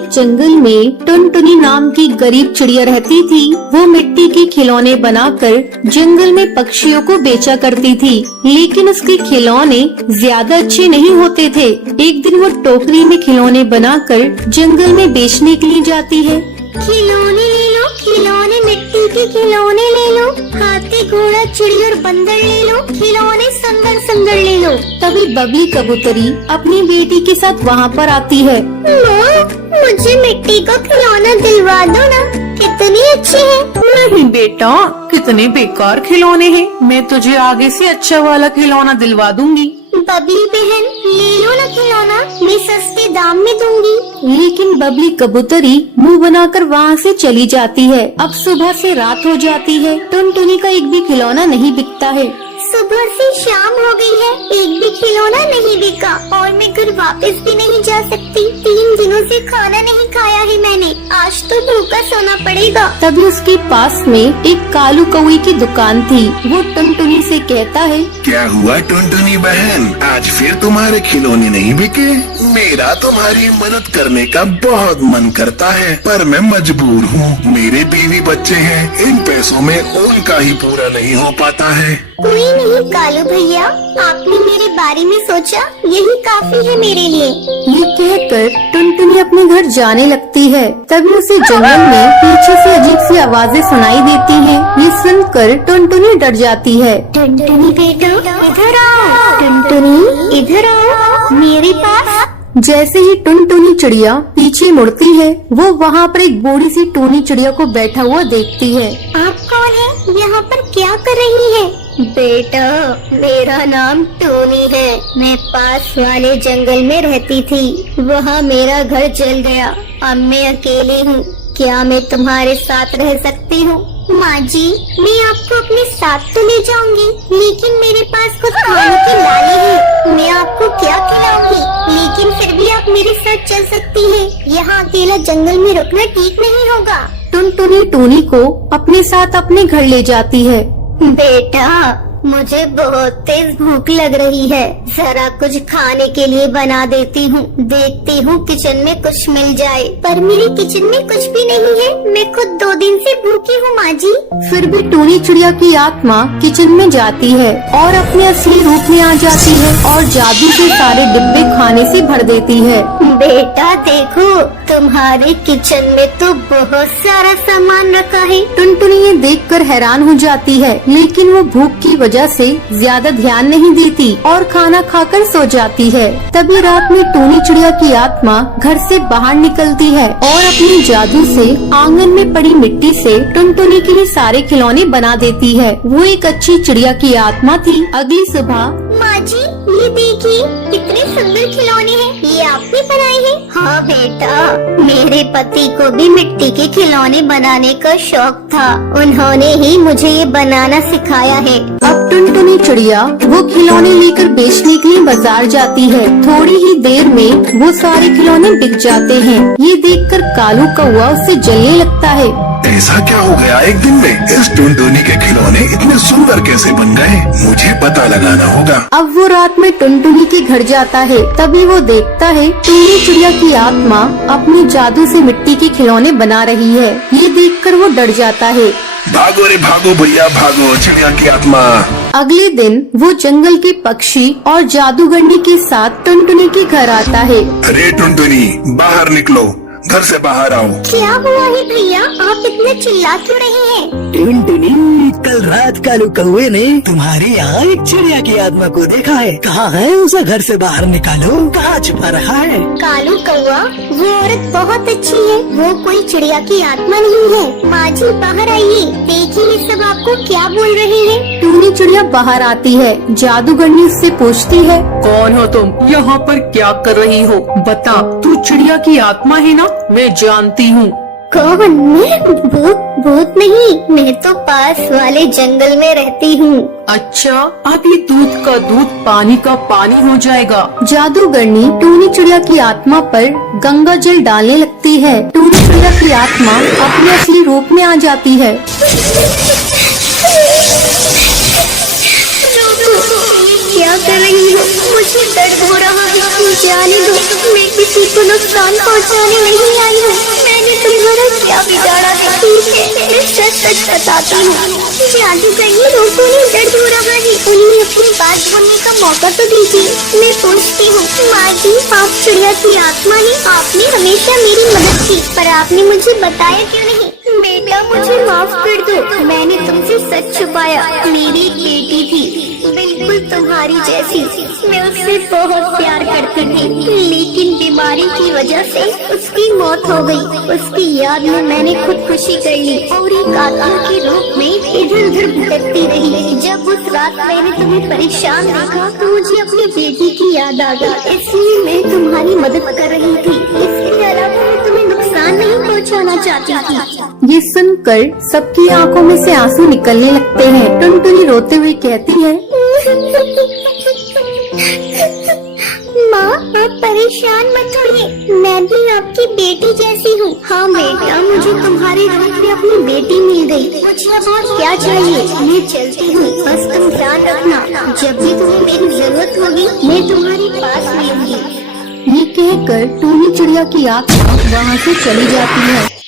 एक जंगल में टुनटुनी नाम की गरीब चिड़िया रहती थी। वो मिट्टी के खिलौने बनाकर जंगल में पक्षियों को बेचा करती थी, लेकिन उसके खिलौने ज्यादा अच्छे नहीं होते थे। एक दिन वो टोकरी में खिलौने बनाकर जंगल में बेचने के लिए जाती है। खिलौने ले लो, खिलौने मिट्टी के खिलौने ले लो, हाथी घोड़ा चिड़ी और बंदर ले लो, खिलौने सुंदर सुंदर ले लो। तभी बबली कबूतरी अपनी बेटी के साथ वहाँ पर आती है। माँ, मुझे मिट्टी का खिलौना दिलवा दो ना, कितनी अच्छी है। नहीं बेटा, कितने बेकार खिलौने हैं। मैं तुझे आगे से अच्छा वाला खिलौना दिलवा दूंगी। बबली बहन, ले लो ना खिलौना, मैं सस्ते दाम में दूंगी। लेकिन बबली कबूतरी मुंह बनाकर वहाँ से चली जाती है। अब सुबह से रात हो जाती है, टुनटुनी का एक भी खिलौना नहीं बिकता है। सुबह से शाम हो गई है, एक भी खिलौना नहीं बिका और मैं घर वापस भी नहीं जा सकती। 3 दिनों से खाना नहीं खाया है मैंने, आज तो भूखा सोना पड़ेगा। तभी उसके पास में एक कालू कौवे की दुकान थी। वो टुनटुनी से कहता है, क्या हुआ टुनटुनी बहन, आज फिर तुम्हारे खिलौने नहीं बिके? मेरा तुम्हारी मदद करने का बहुत मन करता है, पर मैं मजबूर हूँ। मेरे बीवी बच्चे हैं, इन पैसों में उनका ही पूरा नहीं हो पाता है। कोई नहीं कालू भैया, आपने मेरे बारे में सोचा, यही काफी है मेरे लिए। ये कहकर टुनटुनी अपने घर जाने लगती है। तभी उसे जंगल में पीछे से अजीब सी आवाजें सुनाई देती हैं। ये सुनकर टुनटुनी डर जाती है। टुनटुनी बेटो, इधर आओ। टुनटुनी इधर आओ मेरे पास। जैसे ही टुनटुनी चिड़िया पीछे मुड़ती है, वो वहाँ पर एक बूढ़ी सी टूनी चिड़िया को बैठा हुआ देखती है। आप कौन है? यहाँ पर क्या कर रही है? बेटा, मेरा नाम टूनी है। मैं पास वाले जंगल में रहती थी, वहाँ मेरा घर जल गया। अब मैं अकेली हूँ, क्या मैं तुम्हारे साथ रह सकती हूँ? माँ जी, मैं आपको अपने साथ तो ले जाऊंगी, लेकिन मेरे पास कुछ खाने की डाली है। मैं आपको क्या खिलाऊंगी, लेकिन फिर भी आप मेरे साथ चल सकती हैं। यहाँ अकेला जंगल में रुकना ठीक नहीं होगा। टुनटुनी टूनी को अपने साथ अपने घर ले जाती है। बेटा, मुझे बहुत तेज भूख लग रही है, जरा कुछ खाने के लिए बना देती हूँ। देखती हूँ किचन में कुछ मिल जाए, पर मेरे किचन में कुछ भी नहीं है। मैं खुद 2 दिन से भूखी हूँ माँ जी। फिर भी टूनी चिड़िया की आत्मा किचन में जाती है और अपने असली रूप में आ जाती है और जादू से सारे डिब्बे खाने से भर देती है। बेटा देखो, तुम्हारे किचन में तो बहुत सारा सामान रखा है। टुनटुनी ये देखकर हैरान हो जाती है, लेकिन वो भूख की वजह से ज्यादा ध्यान नहीं देती और खाना खाकर सो जाती है। तभी रात में टूनी चिड़िया की आत्मा घर से बाहर निकलती है और अपने जादू से आंगन में पड़ी मिट्टी से टुनटुनी के लिए सारे खिलौने बना देती है। वो एक अच्छी चिड़िया की आत्मा थी। अगली सुबह, माँ जी, ये देखिए कितने सुंदर खिलौने हैं, ये आपने बनाए हैं? हाँ बेटा, मेरे पति को भी मिट्टी के खिलौने बनाने का शौक था, उन्होंने ही मुझे ये बनाना सिखाया है। अब टुनटुनी चिड़िया वो खिलौने लेकर बेचने के लिए बाजार जाती है। थोड़ी ही देर में वो सारे खिलौने बिक जाते हैं। ये देखकर कालू कौवा उससे जलने लगता है। ऐसा क्या हो गया एक दिन में? इस टुनटुनी के खिलौने इतने सुंदर कैसे बन गए? मुझे पता लगाना होगा। अब वो रात में टुनटुनी के घर जाता है। तभी वो देखता है टूनी चिड़िया की आत्मा अपनी जादू से मिट्टी के खिलौने बना रही है। ये देखकर वो डर जाता है। भागो रे भागो भैया भागो, चिड़िया की आत्मा। अगले दिन वो जंगल के पक्षी और जादूगरनी के साथ टुनटुनी के घर आता है। अरे टुनटुनी, बाहर निकलो, घर से बाहर आओ। क्या हुआ है भैया, आप इतने चिल्ला क्यों रहे हैं? टुनटुनी, कल रात कालू कौवे ने तुम्हारे यहाँ एक चिड़िया की आत्मा को देखा है। कहाँ है? उसे घर से बाहर निकालो, कहाँ छुपा रहा है? कालू कौवा, वो औरत बहुत अच्छी है, वो कोई चिड़िया की आत्मा नहीं है। माँ जी बाहर आइए, देखिए ये सब आपको क्या बोल रहे हैं। टूनी चिड़िया बाहर आती है। जादूगरनी उससे पूछती है, कौन हो तुम? यहाँ पर क्या कर रही हो? बता, तू चिड़िया की आत्मा है ना? मैं जानती हूँ। कौन? मैं? भूत नहीं, मैं तो पास वाले जंगल में रहती हूँ। अच्छा, अब ये दूध का दूध पानी का पानी हो जाएगा। जादूगरनी टूनी चिड़िया की आत्मा पर गंगा जल डालने लगती है। टूनी चिड़िया की आत्मा अपने असली रूप में आ जाती है। क्या कर रही हो? मुझे दर्द हो रहा है, जाने दो, मैं किसी को नुकसान पहुंचाने नहीं आई सच सच बताती हूँ। जादू करनी रोको नहीं, दर्द हो रहा है। उन्हें अपनी बात बोलने का मौका तो दीजिए। मैं पूछती हूँ, माँ जी, आप चिड़िया की आत्मा हैं। आपने हमेशा मेरी मदद की, पर आपने मुझे बताया क्यों नहीं? बेटा, मुझे माफ कर दो, मैंने तुमसे सच छुपाया। मेरी एक बेटी थी, बिल्कुल तुम्हारी जैसी। मैं उससे बहुत प्यार करती थी, लेकिन बीमारी की वजह से उसकी मौत हो गई। उसकी याद में मैंने खुदकुशी कर ली और एक आत्मा के रूप में इधर उधर भटकती रही। जब उस रात मैंने तुम्हें परेशान देखा तो मुझे अपनी बेटी की याद आ गई, इसलिए मैं तुम्हारी मदद कर रही थी। इसके अलावा मैं तुम्हें नुकसान नहीं पहुंचाना चाहती थी। ये सुनकर सबकी आंखों में से आंसू निकलने लगते हैं। टुनटुनी रोते हुए कहती है, माँ, आप परेशान मत होइए, मैं भी आपकी बेटी जैसी हूँ। हाँ बेटा, मुझे तुम्हारे रूप में अपनी बेटी मिल गई। मुझे अब और क्या चाहिए? मैं चलती हूँ, बस तुम ध्यान रखना। जब भी तुम्हें मेरी जरूरत होगी, मैं तुम्हारे पास मिलूंगी। ये कहकर टूनी चिड़िया की आत्मा वहाँ से चली जाती है।